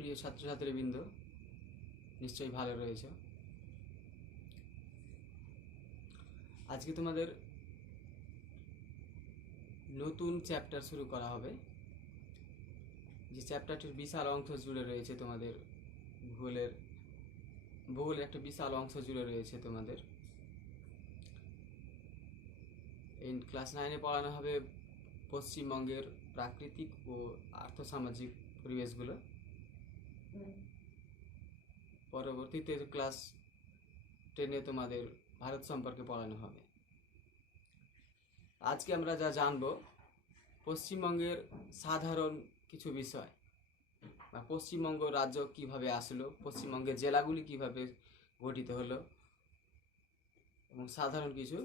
প্রিয় ছাত্রছাত্রীবৃন্দ, নিশ্চয়ই ভালো রয়েছে। আজকে তোমাদের নতুন চ্যাপ্টার শুরু করা হবে, যে চ্যাপ্টারটির বিশাল অংশ জুড়ে রয়েছে তোমাদের ভূগোলের একটা বিশাল অংশ জুড়ে রয়েছে তোমাদের। এই ক্লাস 9-এ পড়ানো হবে পশ্চিমবঙ্গের প্রাকৃতিক ও আর্থসামাজিক পরিবেশগুলো। পরবর্তীতে ক্লাস 10-এ তোমাদের ভারত সম্পর্কে পড়ানো হবে। আজকে আমরা যা জানব, পশ্চিমবঙ্গের সাধারণ কিছু বিষয়, বা পশ্চিমবঙ্গ রাজ্য কিভাবে আসলো, পশ্চিমবঙ্গের জেলাগুলি কিভাবে গঠিত হলো, এবং সাধারণ কিছু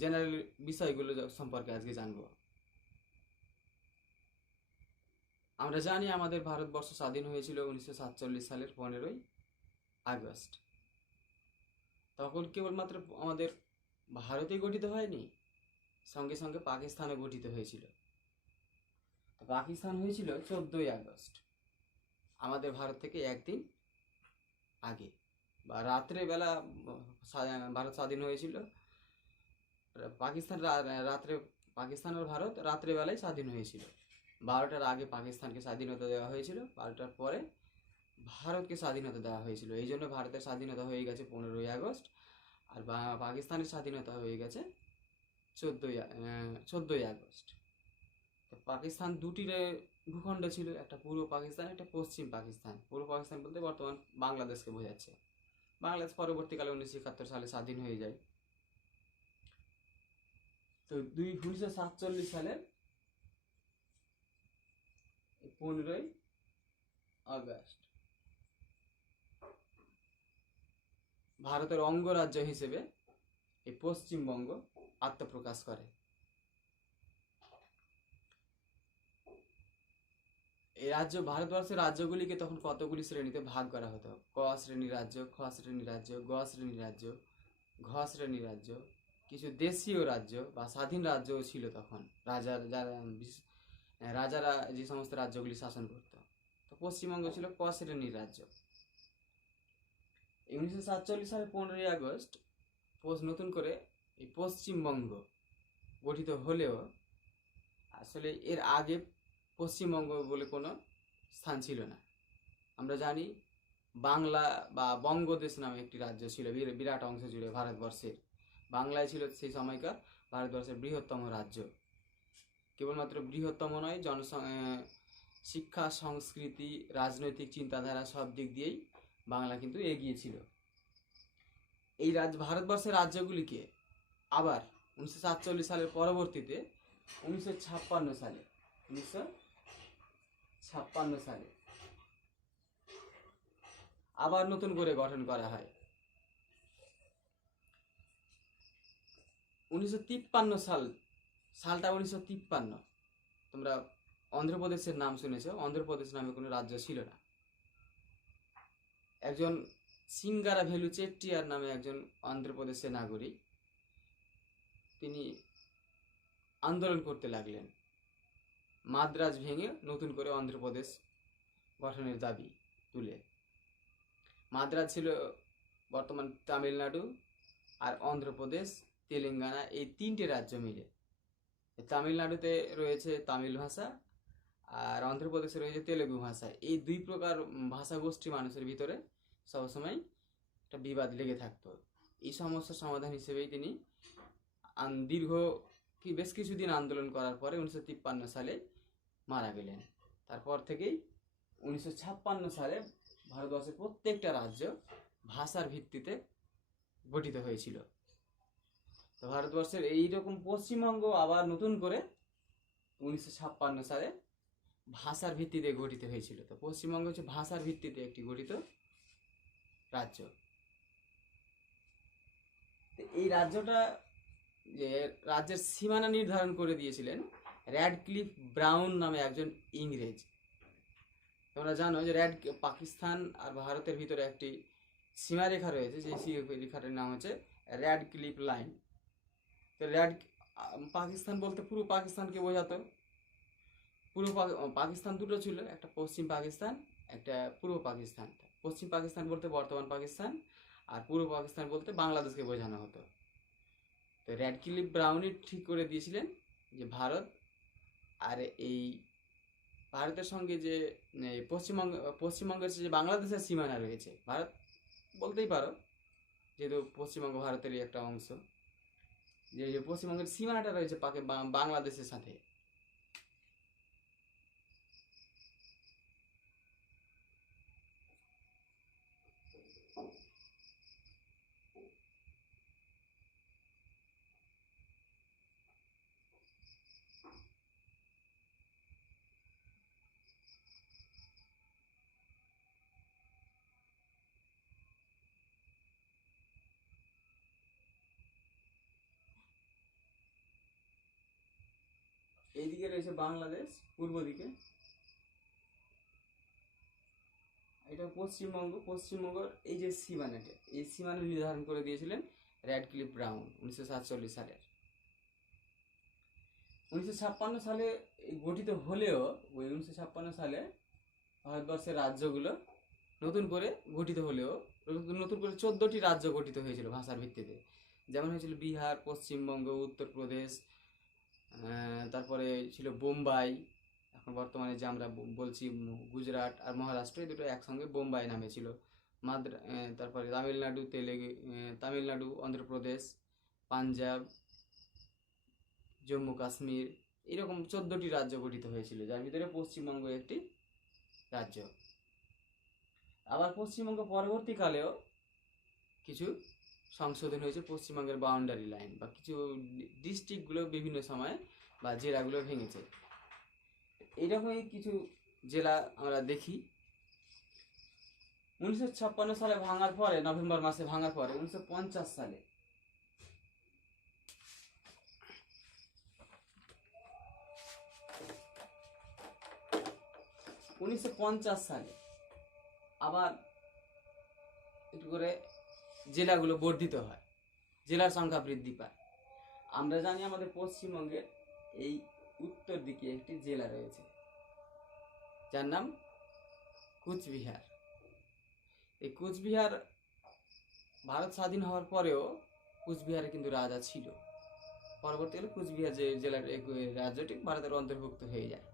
জেনারেল বিষয়গুলো সম্পর্কে আজকে জানব। আমরা জানি আমাদের ভারতবর্ষ স্বাধীন হয়েছিল 1947 সালের 15ই আগস্ট। তখন কেবলমাত্র আমাদের ভারতেই গঠিত হয়নি, সঙ্গে সঙ্গে পাকিস্তানও গঠিত হয়েছিল। পাকিস্তান হয়েছিল 14ই আগস্ট, আমাদের ভারত থেকে একদিন আগে, বা রাত্রে বেলা ভারত স্বাধীন হয়েছিল। পাকিস্তান আর ভারত রাত্রেবেলায় স্বাধীন হয়েছিল। 12টার আগে পাকিস্তানকে স্বাধীনতা দেওয়া হয়েছিল, 12টার পরে ভারতকে স্বাধীনতা দেওয়া হয়েছিল। এই জন্য ভারতের স্বাধীনতা হয়ে গেছে 15ই আগস্ট, আর পাকিস্তানের স্বাধীনতা হয়ে গেছে 14ই আগস্ট। তো পাকিস্তান দুটি ভূখণ্ড ছিল, একটা পূর্ব পাকিস্তান, একটা পশ্চিম পাকিস্তান। পূর্ব পাকিস্তান বলতে বর্তমান বাংলাদেশকে বোঝাচ্ছে। বাংলাদেশ পরবর্তীকালে 1971 সালে স্বাধীন হয়ে যায়। তো 1947 সালের 15ই আগস্ট ভারতের অঙ্গরাজ্য হিসেবে এই পশ্চিমবঙ্গ আত্মপ্রকাশ করে। এই ভারতবর্ষের রাজ্যগুলিকে তখন কতগুলি শ্রেণীতে ভাগ করা হতো। ক শ্রেণী রাজ্য, খ শ্রেণী রাজ্য, গ শ্রেণী রাজ্য, ঘ শ্রেণী রাজ্য, কিছু দেশীয় রাজ্য বা স্বাধীন রাজ্যও ছিল তখন। রাজারা যে সমস্ত রাজ্যগুলি শাসন করত। তো পশ্চিমবঙ্গ ছিল ক শ্রেণীর রাজ্য। 1947 সালের 15ই আগস্ট নতুন করে এই পশ্চিমবঙ্গ গঠিত হলেও আসলে এর আগে পশ্চিমবঙ্গ বলে কোনো স্থান ছিল না। আমরা জানি বাংলা বা বঙ্গদেশ নামে একটি রাজ্য ছিল বিরাট অংশ জুড়ে ভারতবর্ষের। বাংলায় ছিল সেই সময়কার ভারতবর্ষের বৃহত্তম রাজ্য। কেবলমাত্র বৃহত্তম নয়, শিক্ষা, সংস্কৃতি, রাজনৈতিক চিন্তাধারা সব দিক দিয়েই বাংলা কিন্তু এগিয়ে ছিল। এই ভারতবর্ষের রাজ্যগুলিকে আবার 1947 সালের পরবর্তীতে 1956 সালে আবার নতুন করে গঠন করা হয়। 1953 সালটা 1953। তোমরা অন্ধ্রপ্রদেশের নাম শুনেছ। অন্ধ্রপ্রদেশ নামে কোনো রাজ্য ছিল না। একজন সিঙ্গারা ভেলু চেট্টিয়ার নামে একজন অন্ধ্রপ্রদেশের নাগরিক, তিনি আন্দোলন করতে লাগলেন মাদ্রাজ ভেঙে নতুন করে অন্ধ্রপ্রদেশ গঠনের দাবি তুলে। মাদ্রাজ ছিল বর্তমান তামিলনাড়ু, আর অন্ধ্রপ্রদেশ, তেলেঙ্গানা, এই 3টে রাজ্য মিলে। তামিলনাড়ুতে রয়েছে তামিল ভাষা, আর অন্ধ্রপ্রদেশে রয়েছে তেলেগু ভাষা। এই দুই প্রকার ভাষাগোষ্ঠী মানুষের ভিতরে সবসময় একটা বিবাদ লেগে থাকতো। এই সমস্যার সমাধান হিসেবেই তিনি বেশ কিছুদিন আন্দোলন করার পরে 1953 সালে মারা গেলেন। তারপর থেকেই 1956 সালে ভারতবর্ষের প্রত্যেকটা রাজ্য ভাষার ভিত্তিতে গঠিত হয়েছিল। তো ভারতবর্ষের এইরকম পশ্চিমবঙ্গ আবার নতুন করে 1956 সালে ভাষার ভিত্তিতে গঠিত হয়েছিল। তো পশ্চিমবঙ্গ হচ্ছে ভাষার ভিত্তিতে একটি গঠিত রাজ্য। এই রাজ্যটা যে রাজ্যের সীমানা নির্ধারণ করে দিয়েছিলেন র্যাডক্লিফ ব্রাউন নামে একজন ইংরেজ। তোমরা জানো যে পাকিস্তান আর ভারতের ভিতরে একটি সীমারেখা রয়েছে, যে সীমারেখাটার নাম হচ্ছে র্যাডক্লিফ লাইন। তো পাকিস্তান বলতে পুরো পাকিস্তানকে বোঝাতো। পাকিস্তান দুটো ছিল, একটা পশ্চিম পাকিস্তান, একটা পূর্ব পাকিস্তান। পশ্চিম পাকিস্তান বলতে বর্তমান পাকিস্তান, আর পূর্ব পাকিস্তান বলতে বাংলাদেশকে বোঝানো হতো। তো র্যাডক্লিফ ব্রাউনি ঠিক করে দিয়েছিলেন যে ভারত আর এই ভারতের সঙ্গে যে পশ্চিমবঙ্গের যে বাংলাদেশের সীমানা রয়েছে, ভারত বলতেই পারো যেহেতু পশ্চিমবঙ্গ ভারতেরই একটা অংশ, যে পশ্চিমবঙ্গের সীমানাটা রয়েছে বাংলাদেশের সাথে, এইদিকে রয়েছে বাংলাদেশ পূর্ব দিকে, এটা পশ্চিমবঙ্গের এই যে সীমানাটা, এই সীমানা নির্ধারণ করে দিয়েছিলেন র্যাডক্লিফ ব্রাউন 1947 সালের। 1956 সালে গঠিত হলেও ওই 1956 সালে ভারতবর্ষের রাজ্যগুলো নতুন করে গঠিত হলেও নতুন করে 14টি রাজ্য গঠিত হয়েছিল ভাষার ভিত্তিতে। যেমন হয়েছিল বিহার, পশ্চিমবঙ্গ, উত্তরপ্রদেশ, তারপরে ছিল বোম্বাই, এখন বর্তমানে যে আমরা বলছি গুজরাট আর মহারাষ্ট্র, এই দুটো একসঙ্গে বোম্বাই নামে ছিল। তারপরে তামিলনাড়ু, অন্ধ্রপ্রদেশ, পাঞ্জাব, জম্মু কাশ্মীর, এরকম 14টি রাজ্য গঠিত হয়েছিল, যার ভিতরে পশ্চিমবঙ্গ একটি রাজ্য। আবার পশ্চিমবঙ্গ পরবর্তীকালেও কিছু সংশোধন হয়েছে, পশ্চিমবঙ্গের বাউন্ডারি লাইন বা কিছু ডিস্ট্রিক্টগুলো বিভিন্ন সময় বা জেলাগুলো ভেঙেছে। এইরকমই কিছু জেলা আমরা দেখি। 1956 সালে ভাঙার পরে, নভেম্বর মাসে ভাঙার পরে 1950 সালে আবার একটু করে জেলাগুলো বর্ধিত হয়, জেলার সংখ্যা বৃদ্ধি পায়। আমরা জানি আমাদের পশ্চিমবঙ্গের এই উত্তর দিকে একটি জেলা রয়েছে যার নাম কুচবিহার। এই কুচবিহার ভারত স্বাধীন হওয়ার পরেও কুচবিহারে কিন্তু রাজা ছিল। পরবর্তীকালে কুচবিহার যে জেলার রাজ্যটি ভারতের অন্তর্ভুক্ত হয়ে যায়।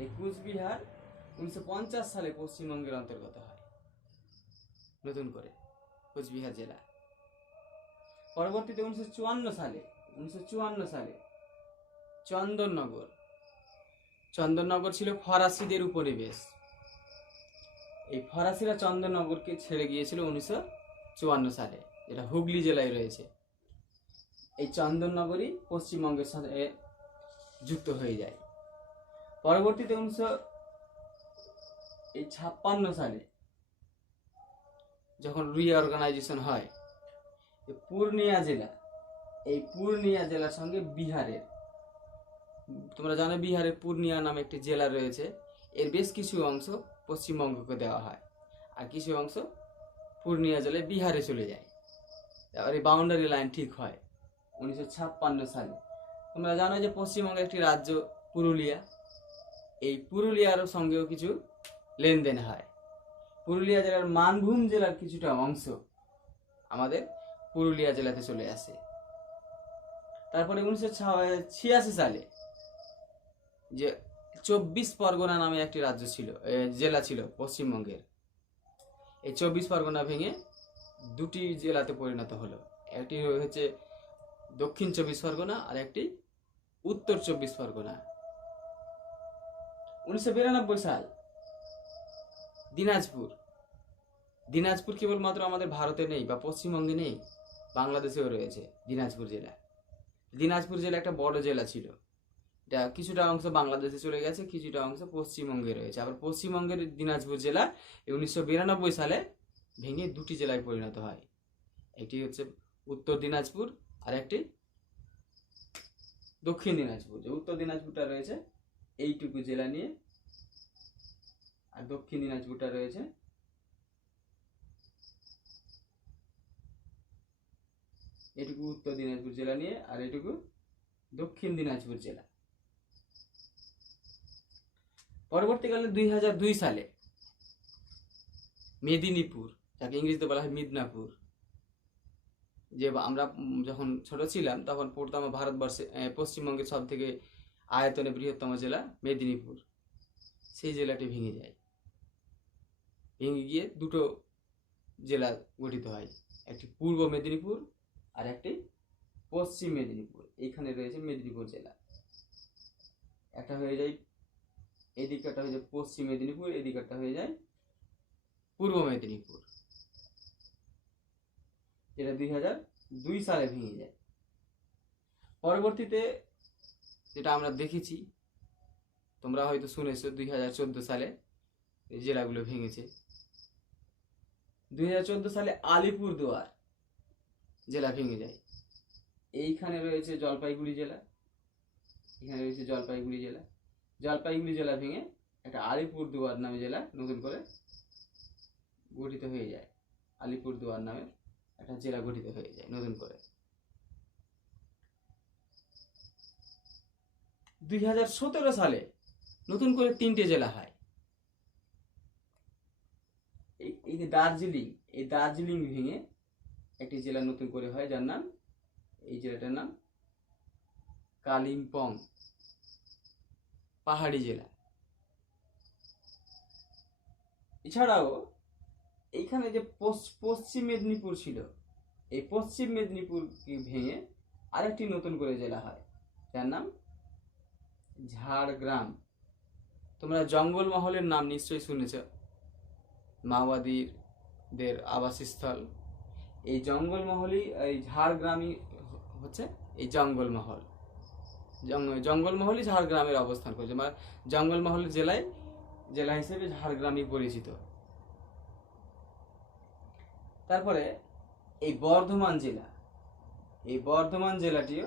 এই কুচবিহার 1950 সালে পশ্চিমবঙ্গের অন্তর্গত হয় নতুন করে কুচবিহার জেলা। পরবর্তীতে 1954 সালে চন্দননগর ছিল ফরাসিদের উপনিবেশ। এই ফরাসিরা চন্দননগরকে ছেড়ে গিয়েছিল 1954 সালে, যেটা হুগলি জেলায় রয়েছে। এই চন্দননগরই পশ্চিমবঙ্গের সাথে যুক্ত হয়ে যায়। পরবর্তীতে 1956 সালে যখন রিঅর্গানাইজেশন হয়, পূর্ণিয়া জেলার সঙ্গে বিহারের, তোমরা জানো বিহারের পূর্ণিয়া নামে একটি জেলা রয়েছে, এর বেশ কিছু অংশ পশ্চিমবঙ্গকে দেওয়া হয় আর কিছু অংশ পূর্ণিয়া জেলায় বিহারে চলে যায়। এবার এই বাউন্ডারি লাইন ঠিক হয় 1956 সালে। তোমরা জানো যে পশ্চিমবঙ্গের একটি রাজ্য পুরুলিয়া, এই পুরুলিয়ার সঙ্গেও কিছু লেনদেন হয়। পুরুলিয়া জেলার মানভূম জেলার কিছুটা অংশ আমাদের পুরুলিয়া জেলাতে চলে আসে। তারপরে 1986 সালে যে 24 পরগনা নামে একটি রাজ্য ছিল, জেলা ছিল পশ্চিমবঙ্গের, এই 24 পরগনা ভেঙে দুটি জেলাতে পরিণত হলো। একটি হচ্ছে দক্ষিণ 24 পরগনা আর একটি উত্তর 24 পরগনা। 1992 সাল দিনাজপুর কেবলমাত্র আমাদের ভারতে নেই বা পশ্চিমবঙ্গে নেই, বাংলাদেশেও রয়েছে দিনাজপুর জেলা একটা বড় জেলা ছিল। এটা কিছুটা অংশ বাংলাদেশে চলে গেছে, কিছুটা অংশ পশ্চিমবঙ্গে রয়েছে। আবার পশ্চিমবঙ্গের দিনাজপুর জেলা 1992 সালে ভেঙে দুটি জেলায় পরিণত হয়। একটি হচ্ছে উত্তর দিনাজপুর আর একটি দক্ষিণ দিনাজপুর। যে উত্তর দিনাজপুরটা রয়েছে এইটুকু জেলা নিয়ে, আর দক্ষিণ দিনাজপুরটা রয়েছে এটুকু উত্তর দিনাজপুর জেলা নিয়ে, আর এটুকু দক্ষিণ দিনাজপুর জেলা। পরবর্তীকালে 2002 সালে মেদিনীপুর, যাকে ইংরেজিতে বলা হয় মিদনাপুর, যে আমরা যখন ছোট ছিলাম তখন পড়তাম ভারতবর্ষে পশ্চিমবঙ্গের সব থেকে আয়তনে বৃহত্তম জেলা মেদিনীপুর, সেই জেলাটি ভেঙে যায়। ভেঙে গিয়ে দুটো জেলা গঠিত হয়, একটি পূর্ব মেদিনীপুর আর একটি পশ্চিম মেদিনীপুর। এইখানে রয়েছে মেদিনীপুর জেলা। একটা হয়ে যায় এদিকটা হয়ে যায় পশ্চিম মেদিনীপুর, এদিকটা হয়ে যায় পূর্ব মেদিনীপুর, যেটা 2002 সালে ভেঙে যায়। পরবর্তীতে যেটা আমরা দেখেছি, তোমরা হয়তো শুনেছো, 2014 সালে এই জেলাগুলো ভেঙেছে। 2014 সালে আলিপুরদুয়ার জেলা ভেঙে যায়। এইখানে রয়েছে জলপাইগুড়ি জেলা, এখানে রয়েছে জলপাইগুড়ি জেলা। জলপাইগুড়ি জেলা ভেঙে একটা আলিপুরদুয়ার নামে জেলা নতুন করে গঠিত হয়ে যায়। আলিপুরদুয়ার নামে একটা জেলা গঠিত হয়ে যায় নতুন করে। 2017 সালে নতুন করে 3টে জেলা হয়। এই যে দার্জিলিং, এই দার্জিলিং ভেঙে একটি জেলা নতুন করে হয়, যার নাম, এই জেলাটার নাম কালিম্পং, পাহাড়ি জেলা। এছাড়াও এইখানে যে পশ্চিম মেদিনীপুর ছিল, এই পশ্চিম মেদিনীপুরকে ভেঙে আরেকটি নতুন করে জেলা হয়, যার নাম ঝাড়গ্রাম। তোমরা জঙ্গলমহলের নাম নিশ্চয়ই শুনেছ, মাওবাদীদের আবাসস্থল। এই জঙ্গলমহলই, এই ঝাড়গ্রামই হচ্ছে এই জঙ্গলমহল। জঙ্গলমহলই ঝাড়গ্রামের অবস্থান করেছে, মানে জঙ্গলমহলের জেলা হিসেবে ঝাড়গ্রামই পরিচিত। তারপরে এই বর্ধমান জেলা, এই বর্ধমান জেলাটিও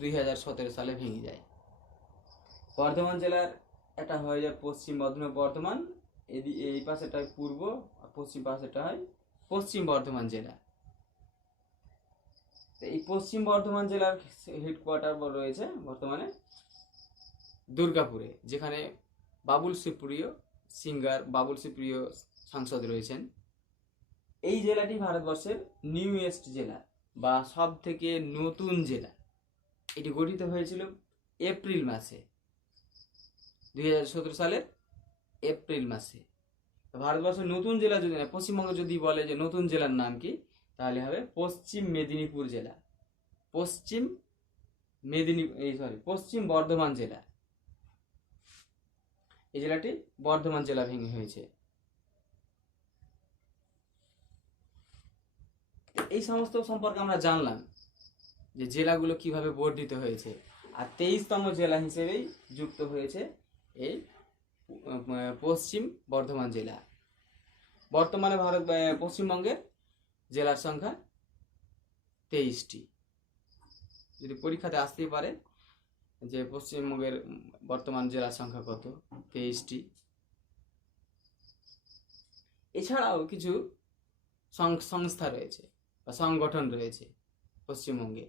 2017 সালে ভেঙে যায়। বর্ধমান জেলার একটা হয়ে যায় পশ্চিম বর্ধমান, এই পাশেটা হয় পূর্ব, আর পশ্চিম পাশেটা হয় পশ্চিম বর্ধমান জেলা। এই পশ্চিম বর্ধমান জেলার হেডকোয়ার্টার রয়েছে বর্তমানে দুর্গাপুরে, যেখানে বাবুল সুপ্রিয় সিঙ্গার, বাবুল সুপ্রিয় সাংসদ রয়েছেন। এই জেলাটি ভারতবর্ষের নিউয়েস্ট জেলা বা সব থেকে নতুন জেলা। এটি গঠিত হয়েছিল এপ্রিল মাসে, 2017 সালের এপ্রিল মাসে। ভারতবর্ষের নতুন জেলা যদি, পশ্চিমবঙ্গ যদি বলে যে নতুন জেলার নাম কি, তাহলে হবে পশ্চিম মেদিনীপুর জেলা, পশ্চিম বর্ধমান জেলা। এই জেলাটি বর্ধমান জেলা ভেঙে হয়েছে। এই সমস্ত সম্পর্কে আমরা জানলাম যে জেলাগুলো কিভাবে বর্ধিত হয়েছে। আর 23তম জেলা হিসেবেই যুক্ত হয়েছে এই পশ্চিম বর্ধমান জেলা। বর্তমানে পশ্চিমবঙ্গের জেলার সংখ্যা 23টি। যদি পরীক্ষাতে আসতেই পারে যে পশ্চিমবঙ্গের বর্তমান জেলার সংখ্যা কত, 23টি। এছাড়াও কিছু সংস্থা রয়েছে বা সংগঠন রয়েছে পশ্চিমবঙ্গে।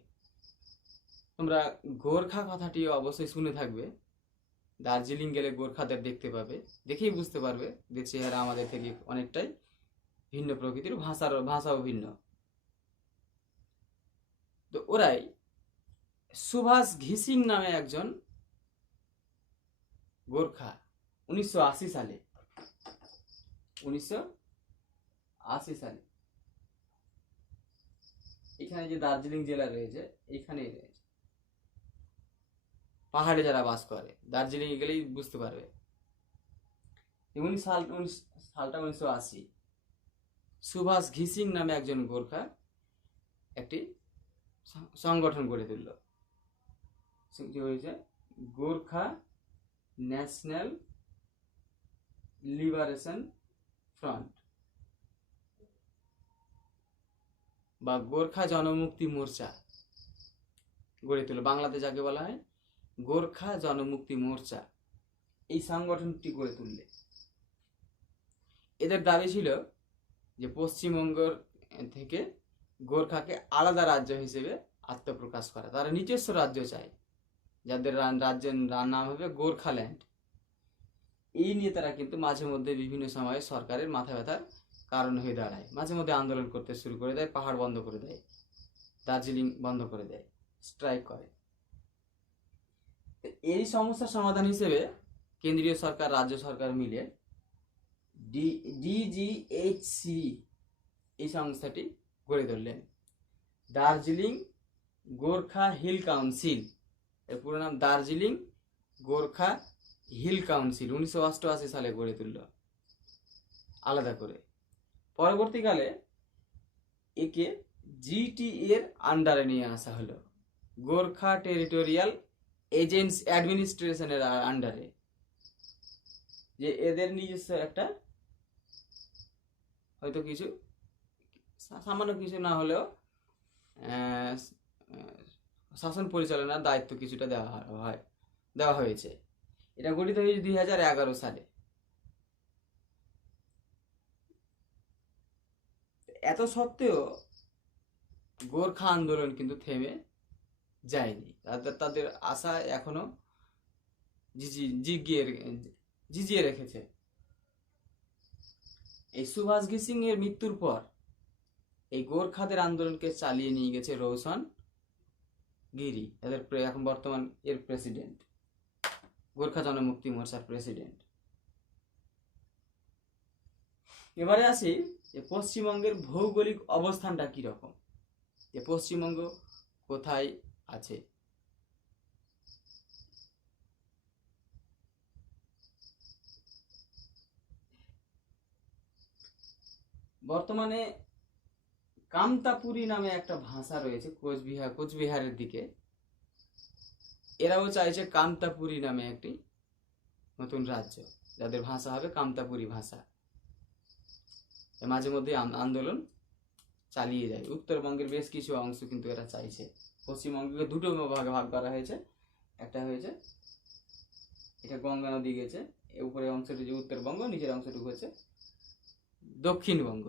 তোমরা গোর্খা কথাটি অবশ্যই শুনে থাকবে। দার্জিলিং গেলে গোর্খাদের দেখতে পাবে, দেখেই বুঝতে পারবে যে চেহারা আমাদের থেকে অনেকটাই ভিন্ন প্রকৃতির, ভাষাও ভিন্ন। তো ওরাই সুভাষ ঘিসিং নামে একজন গোর্খা 1980 সালে এখানে যে দার্জিলিং জেলা রয়েছে, এখানেই রয়েছে। পাহাড়ে যারা বাস করে, দার্জিলিং গেলেই বুঝতে পারবে। সালটা 1980। সুভাষ ঘিসিং নামে একজন গোর্খা একটি সংগঠন গড়ে তুলল, সেটি হয়েছে গোর্খা ন্যাশনাল লিবারেশন ফ্রন্ট বা গোর্খা জনমুক্তি মোর্চা গড়ে তুলল। বাংলাতে যাকে বলা হয় গোর্খা জনমুক্তি মোর্চা, এই সংগঠনটি গড়ে তুললে। এদের দাবি ছিল যে পশ্চিমবঙ্গ থেকে গোর্খাকে আলাদা রাজ্য হিসেবে আত্মপ্রকাশ করা। তারা নিজস্ব রাজ্য চায়, যাদের রাজ্যের নাম হবে গোর্খাল্যান্ড। এই নেতারা কিন্তু মাঝে মধ্যে বিভিন্ন সময়ে সরকারের মাথা ব্যথার কারণ হয়ে দাঁড়ায়, মাঝে মধ্যে আন্দোলন করতে শুরু করে দেয়, পাহাড় বন্ধ করে দেয়, দার্জিলিং বন্ধ করে দেয়, স্ট্রাইক করে। এই সমস্যার সমাধান হিসেবে কেন্দ্রীয় সরকার রাজ্য সরকার মিলে ডিজিএইচসি এই সংস্থাটি গড়ে তুললেন, দার্জিলিং গোর্খা হিল কাউন্সিল। এর পুরো নাম দার্জিলিং গোর্খা হিল কাউন্সিল, 1988 সালে গড়ে তুলল আলাদা করে। পরবর্তীকালে একে জিটি এর আন্ডারে নিয়ে আসা হলো, গোর্খা টেরিটোরিয়াল এজেন্টস অ্যাডমিনিস্ট্রেশনের আন্ডারে, যে এদের নিজস্ব একটা হয়তো কিছু সামান্য কিছু না হলেও শাসন পরিচালনার দায়িত্ব কিছুটা দেওয়া হয়েছে। এটা গঠিত হয়েছে 2011 সালে। এত সত্ত্বেও গোর্খা আন্দোলন কিন্তু থেমে যায়নি, তাদের আশা এখনো জিজিয়ে রেখেছে। এই সুভাষ সিং এর মৃত্যুর পর এই গোর্খাদের আন্দোলনকে চালিয়ে নিয়ে গেছে রোশন গিরি, এদের এখন বর্তমান এর প্রেসিডেন্ট, গোর্খা জনমুক্তি মোর্চার প্রেসিডেন্ট। এবারে আসি যে পশ্চিমবঙ্গের ভৌগোলিক অবস্থানটা কিরকম, যে পশ্চিমবঙ্গ কোথায় আছে। বর্তমানে কামতাপুরি নামে একটা ভাষা রয়েছে কোচবিহারের দিকে, এরাও চাইছে কামতাপুরি নামে একটি নতুন রাজ্য, যাদের ভাষা হবে কামতাপুরি ভাষা। মাঝে মধ্যে আন্দোলন চালিয়ে যায়। উত্তরবঙ্গের বেশ কিছু অংশ কিন্তু এরা চাইছে। পশ্চিমবঙ্গকে দুটো ভাগে ভাগ করা হয়েছে, একটা হয়েছে এটা গঙ্গা নদী গেছে, উপরের অংশটি যে উত্তরবঙ্গ, নিচের অংশটুকু হচ্ছে দক্ষিণবঙ্গ।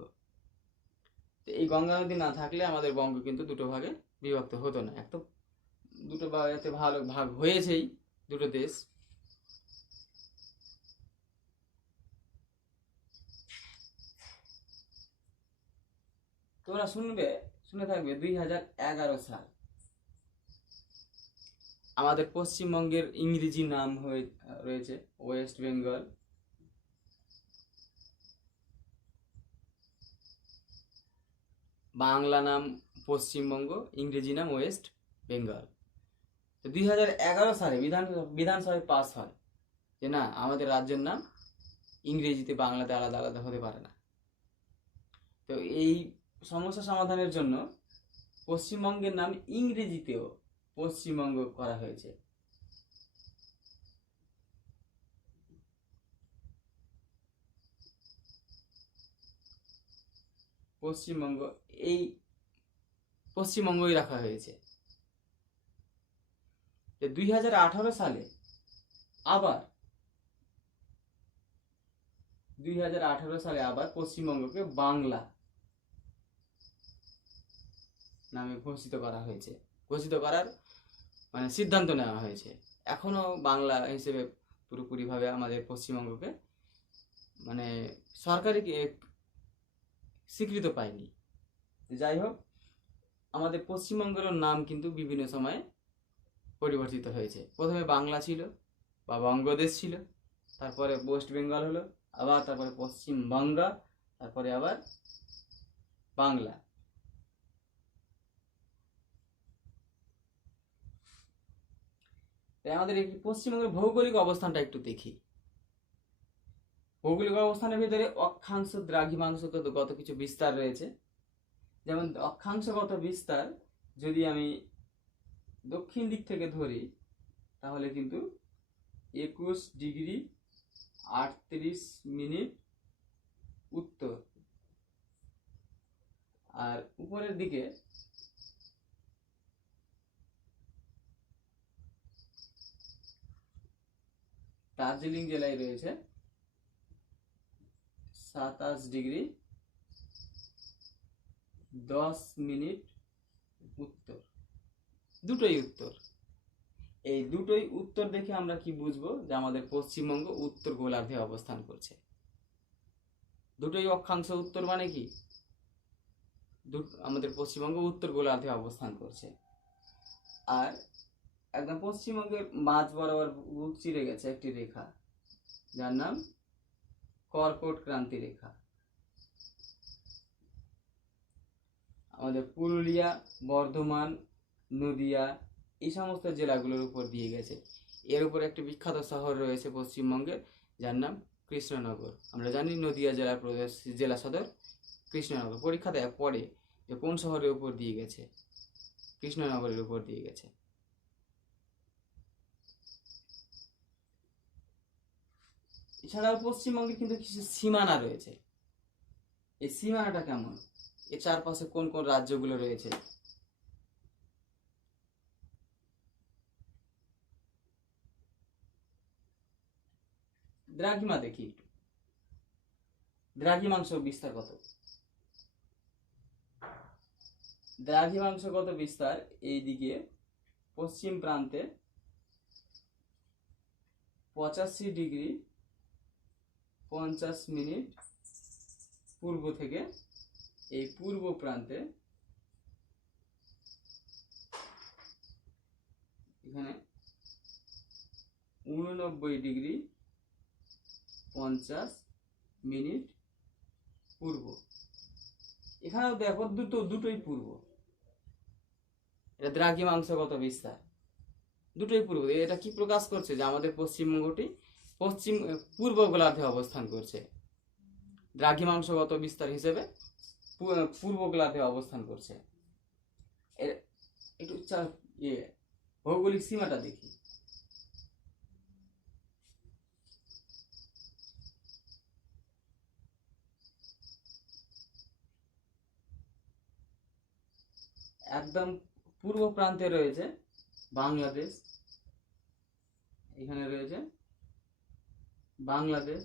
এই গঙ্গা নদী না থাকলে আমাদের বঙ্গ কিন্তু দুটো ভাগে বিভক্ত হতো না। এক তো দুটো ভাগে ভালো ভাগ হয়েছেই দুটো দেশ। তোমরা শুনে থাকবে 2011 সাল আমাদের পশ্চিমবঙ্গের ইংরেজি নাম রয়েছে ওয়েস্ট বেঙ্গল। বাংলা নাম পশ্চিমবঙ্গ, ইংরেজি নাম ওয়েস্ট বেঙ্গল। তো 2011 সালে বিধানসভায় পাস হয় যে না, আমাদের রাজ্যের নাম ইংরেজিতে বাংলাতে আলাদা আলাদা হতে পারে না। তো এই সমস্যা সমাধানের জন্য পশ্চিমবঙ্গের নাম ইংরেজিতেও পশ্চিমবঙ্গ করা হয়েছে। পশ্চিমবঙ্গ এই পশ্চিমবঙ্গই রাখা হয়েছে। 2018 সালে আবার 2018 সালে আবার পশ্চিমবঙ্গকে বাংলা নামে ঘোষিত করা হয়েছে, ঘোষিত করার মানে সিদ্ধান্ত নেওয়া হয়েছে। এখনো বাংলা হিসেবে পুরোপুরিভাবে আমাদের পশ্চিমবঙ্গকে মানে সরকারি স্বীকৃত পায়নি। যাই হোক, আমাদের পশ্চিমবঙ্গের নাম কিন্তু বিভিন্ন সময়ে পরিবর্তিত হয়েছে। প্রথমে বাংলা ছিল বা বঙ্গদেশ ছিল, তারপরে ওয়েস্ট বেঙ্গল হলো, আবার তারপরে পশ্চিমবঙ্গ, তারপরে আবার বাংলা। তাই আমাদের এই পশ্চিমবঙ্গের ভৌগোলিক অবস্থানটা একটু দেখি। ভৌগোলিক অবস্থানের ভিতরে অক্ষাংশ দ্রাঘিমাংশগত কিছু বিস্তার রয়েছে। যেমন অক্ষাংশগত বিস্তার যদি আমি দক্ষিণ দিক থেকে ধরি তাহলে কিন্তু 21 ডিগ্রি 38 মিনিট উত্তর, আর উপরের দিকে দার্জিলিং জেলায় রয়েছে 27 ডিগ্রি 10 মিনিট উত্তর, দুটোই উত্তর। এই দুটোই উত্তর দেখে আমরা কি বুঝবো যে আমাদের পশ্চিমবঙ্গ উত্তর গোলার্ধে অবস্থান করছে। দুটোই অক্ষাংশ উত্তর মানে কি আমাদের পশ্চিমবঙ্গ উত্তর গোলার্ধে অবস্থান করছে। আর একদম পশ্চিমবঙ্গের মাঝ বরাবর বুক চিরে গেছে একটি রেখা, যার নাম কর্কট ক্রান্তি রেখা। আমাদের পুরুলিয়া, বর্ধমান, নদিয়া এই সমস্ত জেলাগুলোর উপর দিয়ে গেছে। এর উপর একটি বিখ্যাত শহর রয়েছে পশ্চিমবঙ্গের, যার নাম কৃষ্ণনগর। আমরা জানি নদিয়া জেলার জেলা সদর কৃষ্ণনগর। পরীক্ষাতে পড়ে যে কোন শহরের উপর দিয়ে গেছে, কৃষ্ণনগরের উপর দিয়ে গেছে। এছাড়াও পশ্চিমবঙ্গে কিন্তু কিছু সীমানা রয়েছে। এই সীমানাটা কেমন, এর চারপাশে কোন কোন রাজ্যগুলো রয়েছে। দ্রাঘিমা দেখি একটু, দ্রাঘিমাংশ বিস্তার কত? দ্রাঘিমাংশগত বিস্তার এইদিকে পশ্চিম প্রান্তে 85°50' পূর্ব থেকে এই পূর্ব প্রান্তে এখানে 89°50' পূর্ব। এখানেও দেখো দুটোই পূর্ব। এটা দ্রাঘিমাংশগত বিস্তার, দুটোই পূর্ব। এটা কি প্রকাশ করছে যে আমাদের পশ্চিমবঙ্গটি পূর্ব গোলার্ধে অবস্থান করছে। দ্রাঘিমাংশগত বিস্তার হিসেবে পূর্ব গোলার্ধে অবস্থান করছে। একটু ভৌগোলিক সীমাটা দেখি। একদম পূর্ব প্রান্তে রয়েছে বাংলাদেশ, এখানে রয়েছে বাংলাদেশ,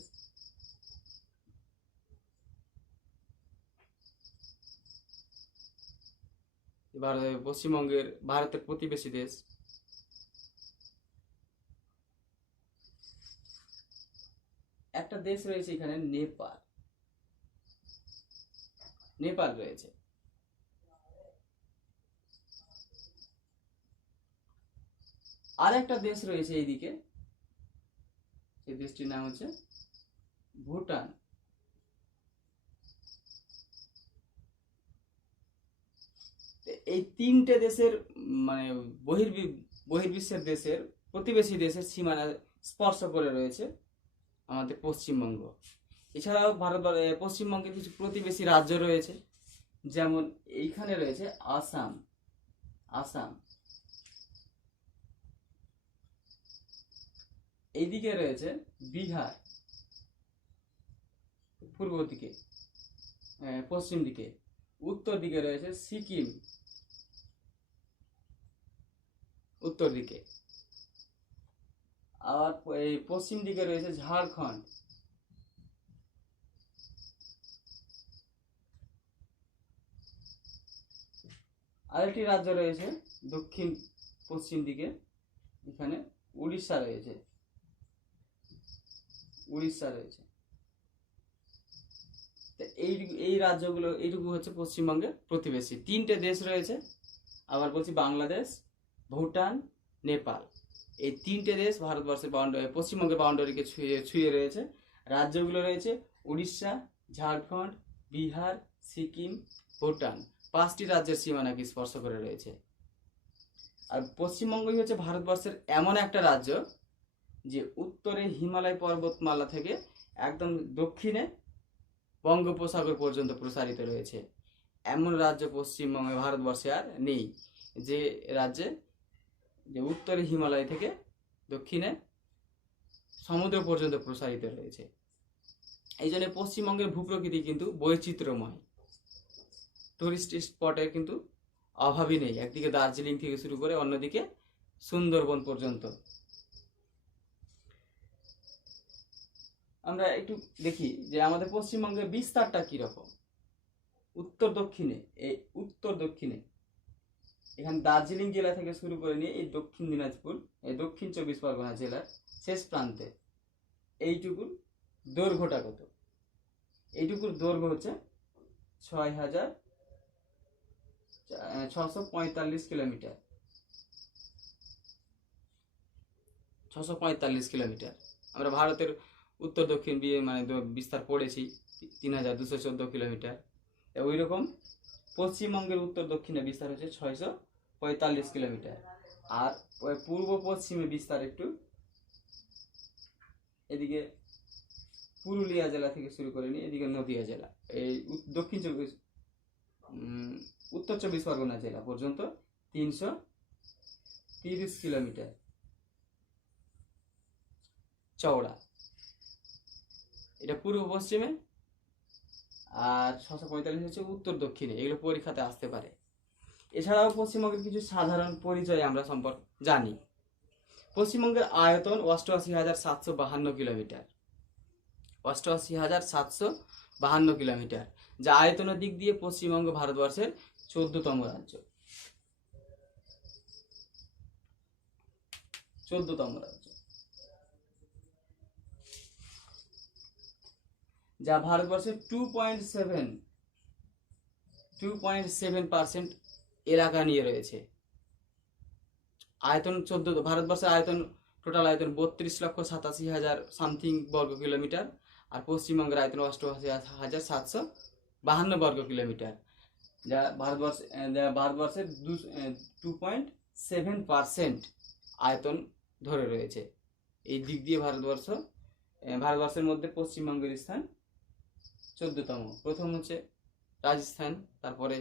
পশ্চিমবঙ্গের ভারতের প্রতিবেশী দেশ। একটা দেশ রয়েছে এখানে নেপাল, নেপাল রয়েছে। আর একটা দেশ রয়েছে এইদিকে, সেই দেশটির নাম হচ্ছে ভুটান। এই তিনটে দেশের মানে বহির্বিশ্বের দেশের প্রতিবেশী দেশের সীমানা স্পর্শ করে রয়েছে আমাদের পশ্চিমবঙ্গ। এছাড়াও পশ্চিমবঙ্গের কিছু প্রতিবেশী রাজ্য রয়েছে, যেমন এইখানে রয়েছে আসাম, এইদিকে রয়েছে বিহার পূর্ব দিকে, পশ্চিম দিকে, উত্তর দিকে রয়েছে সিকিম উত্তর দিকে, আর এই পশ্চিম দিকে রয়েছে ঝাড়খণ্ড। আরেকটি রাজ্য রয়েছে দক্ষিণ পশ্চিম দিকে, এখানে উড়িষ্যা রয়েছে। এই রাজ্যগুলো, এইটুকু হচ্ছে পশ্চিমবঙ্গের প্রতিবেশী। তিনটে দেশ রয়েছে, আবার বলছি বাংলাদেশ, ভুটান, নেপাল। এই তিনটে দেশ ভারতবর্ষের পশ্চিমবঙ্গের বাউন্ডারিকে ছুঁয়ে রয়েছে। রাজ্যগুলো রয়েছে উড়িষ্যা, ঝাড়খণ্ড, বিহার, সিকিম, ভুটান। 5টি রাজ্যের সীমানাকে স্পর্শ করে রয়েছে। আর পশ্চিমবঙ্গই হচ্ছে ভারতবর্ষের এমন একটা রাজ্য যে উত্তরে হিমালয় পর্বতমালা থেকে একদম দক্ষিণে বঙ্গোপসাগর পর্যন্ত প্রসারিত রয়েছে। এমন রাজ্য পশ্চিমবঙ্গে ভারতবর্ষে আর নেই, যে রাজ্যে যে উত্তরে হিমালয় থেকে দক্ষিণে সমুদ্র পর্যন্ত প্রসারিত রয়েছে। এই জন্য পশ্চিমবঙ্গের ভূপ্রকৃতি কিন্তু বৈচিত্র্যময়, টুরিস্ট স্পটের কিন্তু অভাবই নেই। একদিকে দার্জিলিং থেকে শুরু করে অন্যদিকে সুন্দরবন পর্যন্ত। আমরা একটু দেখি যে আমাদের পশ্চিমবঙ্গের বিস্তারটা কিরকম। উত্তর দক্ষিণে এখানে দার্জিলিং জেলা থেকে শুরু করে নিয়ে এই দক্ষিণ দিনাজপুর, এই দক্ষিণ 24 পরগনা জেলার শেষ প্রান্তে এইটুকুর দৈর্ঘ্যটা কত? এইটুকুর দৈর্ঘ্য হচ্ছে 6,645 কিলোমিটার। 645 কিলোমিটার। আমরা ভারতের উত্তর দক্ষিণ মানে বিস্তার পড়েছি 3,214 কিলোমিটার। ওই রকম পশ্চিমবঙ্গের উত্তর দক্ষিণে বিস্তার হচ্ছে 645 কিলোমিটার। আর পূর্ব পশ্চিমে বিস্তার একটু এদিকে পুরুলিয়া জেলা থেকে শুরু করে নিয়ে এদিকে নদিয়া জেলা, এই উত্তর 24 পরগনা জেলা পর্যন্ত 330 কিলোমিটার চওড়া। এটা পূর্ব পশ্চিমে, আর 645 হচ্ছে উত্তর দক্ষিণে। এগুলো পরীক্ষাতে আসতে পারে। এছাড়াও পশ্চিমবঙ্গের কিছু সাধারণ পরিচয় আমরা সম্পর্কে জানি। পশ্চিমবঙ্গের আয়তন 88,752 কিলোমিটার। 88,752 কিলোমিটার, যা আয়তনের দিক দিয়ে পশ্চিমবঙ্গ ভারতবর্ষের 14তম রাজ্য। 14তম রাজ্য, যা ভারতবর্ষের 2.7% এলাকা নিয়ে রয়েছে। আয়তন ভারতবর্ষের আয়তন, টোটাল আয়তন 32,87,000 সামথিং বর্গ কিলোমিটার, আর পশ্চিমবঙ্গের আয়তন 88,752 বর্গ কিলোমিটার, যা ভারতবর্ষের 2.7% আয়তন ধরে রয়েছে। এই দিক দিয়ে ভারতবর্ষের মধ্যে পশ্চিমবঙ্গের স্থান 14তম। প্রথম হচ্ছে রাজস্থান, তারপরে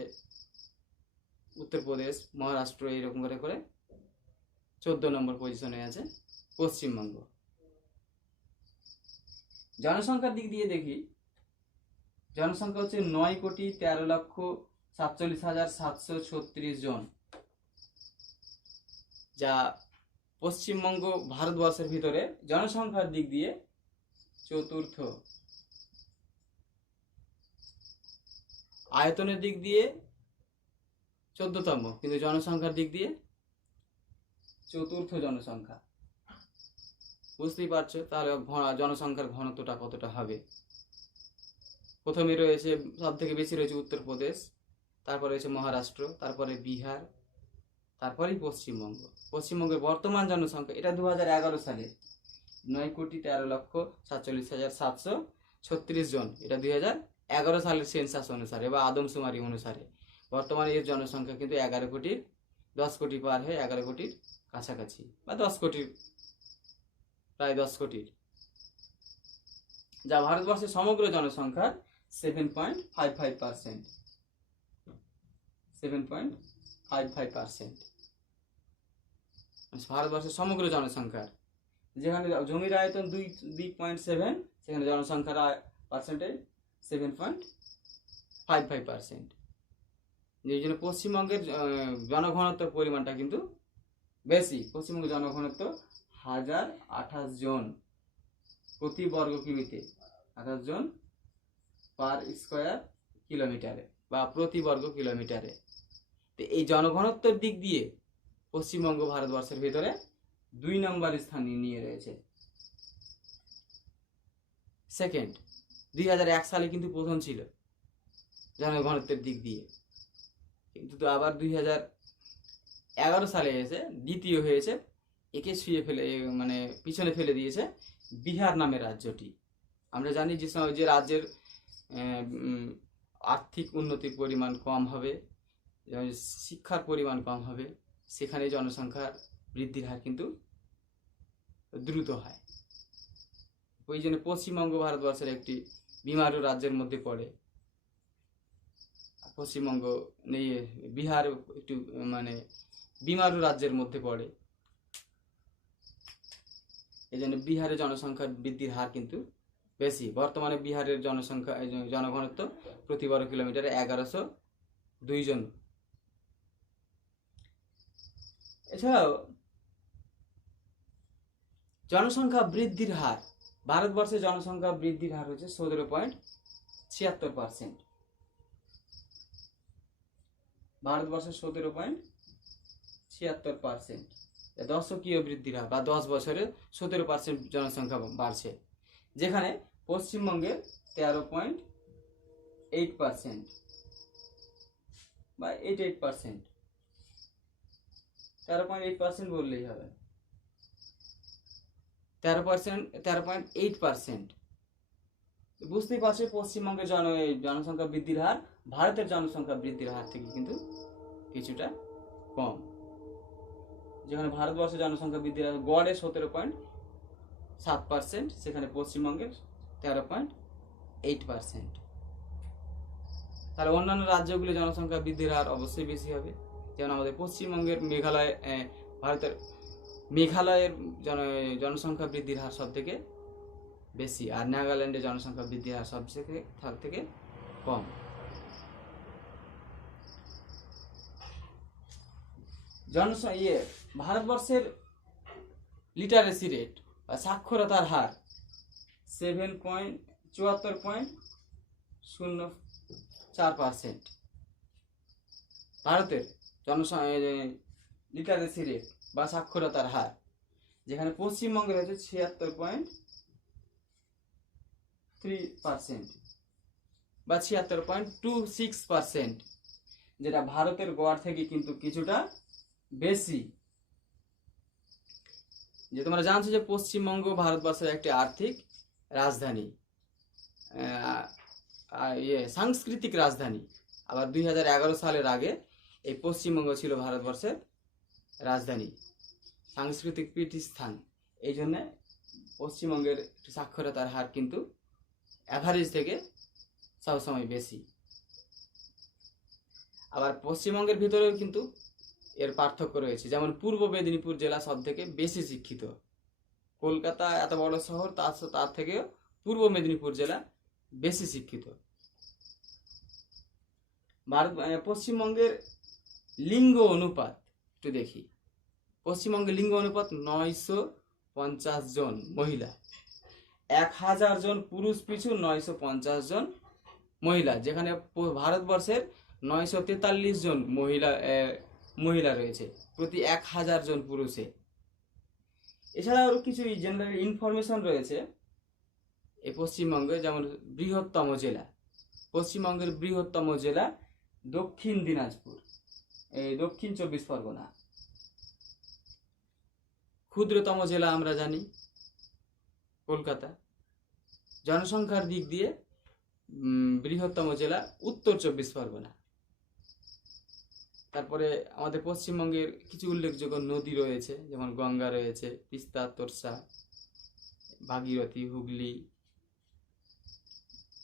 উত্তরপ্রদেশ, মহারাষ্ট্র, এইরকম করে করে 14 নম্বর পজিশনে আছে পশ্চিমবঙ্গ। জনসংখ্যার দিক দিয়ে দেখি, জনসংখ্যা হচ্ছে 9,13,47,736 জন, যা পশ্চিমবঙ্গ ভারতবর্ষের ভিতরে জনসংখ্যার দিক দিয়ে চতুর্থ। আয়তনের দিক দিয়ে 14তম, কিন্তু জনসংখ্যার দিক দিয়ে চতুর্থ জনসংখ্যা। বুঝতেই পারছো তাহলে জনসংখ্যার ঘনত্বটা কতটা হবে। প্রথমে রয়েছে, সব থেকে বেশি রয়েছে উত্তরপ্রদেশ, তারপরে রয়েছে মহারাষ্ট্র, তারপরে বিহার, তারপরেই পশ্চিমবঙ্গ। পশ্চিমবঙ্গের বর্তমান জনসংখ্যা, এটা 2011 সালে 9,13,47,736 জন। এটা 2011 সালের সেন্সাস অনুসারে বা আদমশুমারি অনুসারে। বর্তমানে এর জনসংখ্যা কিন্তু 11 কোটির 10 কোটি পার হয়ে 11 কোটির কাছাকাছি, বা 10 কোটির, প্রায় 10 কোটির, যা ভারতবর্ষের সমগ্র জনসংখ্যার 7.55%। 7.55% ভারতবর্ষের সমগ্র জনসংখ্যার। যেখানে জমির আয়তন 2.7, সেখানে জনসংখ্যার পার্সেন্টেজ 7.55%। এই জন্য পশ্চিমবঙ্গের জনঘনত্বের পরিমাণটা কিন্তু বেশি। পশ্চিমবঙ্গের জনঘনত্ব 1028 জন প্রতি বর্গ কিমিতে, 28 জন পার স্কোয়ার কিলোমিটারে বা প্রতি বর্গ কিলোমিটারে। তো এই জনঘনত্বের দিক দিয়ে পশ্চিমবঙ্গ ভারতবর্ষের ভিতরে 2 নম্বর স্থান নিয়ে রয়েছে। সেকেন্ড, 2001 সালে কিন্তু প্রথম ছিল জনঘনত্বের দিক দিয়ে, কিন্তু আবার 2011 সালে এসে দ্বিতীয় হয়েছে। একে মানে পিছনে ফেলে দিয়েছে বিহার নামের রাজ্যটি। আমরা জানি যে রাজ্যের আর্থিক উন্নতির পরিমাণ কম হবে, শিক্ষার পরিমাণ কম হবে, সেখানে জনসংখ্যার বৃদ্ধির হার কিন্তু দ্রুত হয়। ওই জন্য পশ্চিমবঙ্গ ভারতবর্ষের একটি বিমারু রাজ্যের মধ্যে পড়ে। পশ্চিমবঙ্গ নেই, বিহার একটু মানে বিমারু রাজ্যের মধ্যে পড়ে। এই জন্য বিহারের জনসংখ্যার বৃদ্ধির হার কিন্তু বেশি। বর্তমানে বিহারের জনঘনত্ব প্রতি বর্গ কিলোমিটারে 1102 জন। এছাড়াও জনসংখ্যা বৃদ্ধির হার, ভারতবর্ষের জনসংখ্যা বৃদ্ধির হার হচ্ছে 17.76%। ভারতবর্ষের 17.76%। 76%। দশকীয় বৃদ্ধির হার বা 10 বছরে 17% জনসংখ্যা বাড়ছে, যেখানে পশ্চিমবঙ্গের 13.8% বা 88%, 13.8% বললেই হবে, 13.8%। বুঝতেই পারছে পশ্চিমবঙ্গের জনসংখ্যা বৃদ্ধির হার ভারতের জনসংখ্যা বৃদ্ধির হার থেকে কিন্তু কিছুটা কম, যেখানে ভারতবর্ষের জনসংখ্যা বৃদ্ধির হার গড়ে 17.7%, সেখানে পশ্চিমবঙ্গের 13.8%। তাহলে অন্যান্য রাজ্যগুলি জনসংখ্যা বৃদ্ধির হার অবশ্যই বেশি হবে, যেমন আমাদের পশ্চিমবঙ্গের ভারতের মেঘালয়ের জনসংখ্যা বৃদ্ধির হার সব থেকে বেশি, আর নাগাল্যান্ডের জনসংখ্যা বৃদ্ধির হার সব থেকে কম। ভারতবর্ষের লিটারেসি রেট বা সাক্ষরতার হার 74.04%। ভারতের লিটারেসি রেট বা সাক্ষরতার হার, যেখানে পশ্চিমবঙ্গের হচ্ছে 76.3% বা 76.26%, যেটা ভারতের গড় থেকে কিন্তু কিছুটা বেশি। যে তোমরা জানছো যে পশ্চিমবঙ্গ ভারতবর্ষের একটি আর্থিক রাজধানী, সাংস্কৃতিক রাজধানী। আবার 2011 সালের আগে এই পশ্চিমবঙ্গ ছিল ভারতবর্ষের রাজধানী, সাংস্কৃতিক পীঠস্থান। এই জন্য পশ্চিমবঙ্গের সাক্ষরতার হার কিন্তু অ্যাভারেজ থেকে সবসময় বেশি। আবার পশ্চিমবঙ্গের ভিতরেও কিন্তু এর পার্থক্য রয়েছে, যেমন পূর্ব মেদিনীপুর জেলা সব থেকে বেশি শিক্ষিত। কলকাতা এত বড় শহর, তার থেকেও পূর্ব মেদিনীপুর জেলা বেশি শিক্ষিত। পশ্চিমবঙ্গের লিঙ্গ অনুপাত একটু দেখি। পশ্চিমবঙ্গের লিঙ্গ অনুপাত 950 জন মহিলা, 1000 জন পুরুষ পিছু 950 জন মহিলা, যেখানে ভারতবর্ষের 943 জন মহিলা রয়েছে প্রতি 1000 জন পুরুষে। এছাড়া আরো কিছু জেনারেল ইনফরমেশন রয়েছে এই পশ্চিমবঙ্গে, যেমন বৃহত্তম জেলা। পশ্চিমবঙ্গের বৃহত্তম জেলা দক্ষিণ দিনাজপুর, দক্ষিণ 24 পরগনা। ক্ষুদ্রতম জেলা আমরা জানি কলকাতা। জনসংখ্যার দিক দিয়ে বৃহত্তম জেলা উত্তর 24 পরগনা। তারপরে আমাদের পশ্চিমবঙ্গের কিছু উল্লেখযোগ্য নদী রয়েছে, যেমন গঙ্গা রয়েছে, তিস্তা, তোর্সা, ভাগীরথী, হুগলি,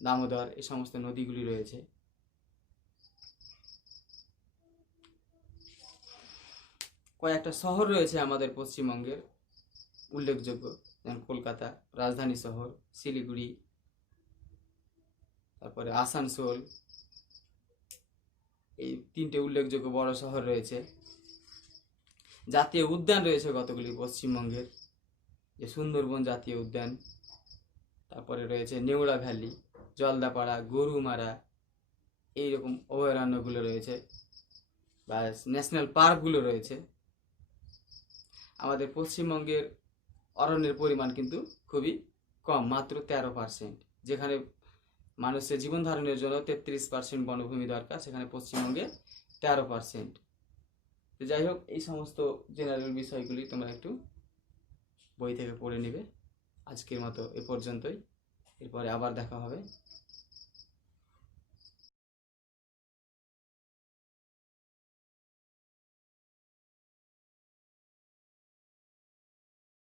দামোদর, এই সমস্ত নদীগুলি রয়েছে। কয়েকটা শহর রয়েছে আমাদের পশ্চিমবঙ্গের উল্লেখযোগ্য, যেমন কলকাতা রাজধানী শহর, শিলিগুড়ি, তারপরে আসানসোল, এই 3টে উল্লেখযোগ্য বড় শহর রয়েছে। জাতীয় উদ্যান রয়েছে কতগুলি পশ্চিমবঙ্গের, যে সুন্দরবন জাতীয় উদ্যান, তারপরে রয়েছে নেউড়া ভ্যালি, জলদাপাড়া, গরুমারা, এইরকম অভয়ারণ্যগুলো রয়েছে বা ন্যাশনাল পার্কগুলো রয়েছে। আমাদের পশ্চিমবঙ্গের অরণ্যের পরিমাণ কিন্তু খুবই কম, মাত্র 13%, যেখানে মানুষের জীবন ধারণের জন্য 33% বনভূমি দরকার, সেখানে পশ্চিমবঙ্গে 13%। তো যাই হোক, এই সমস্ত জেনারেল বিষয়গুলি তোমরা একটু বই থেকে পড়ে নেবে। আজকের মতো এ পর্যন্তই, এরপরে আবার দেখা হবে।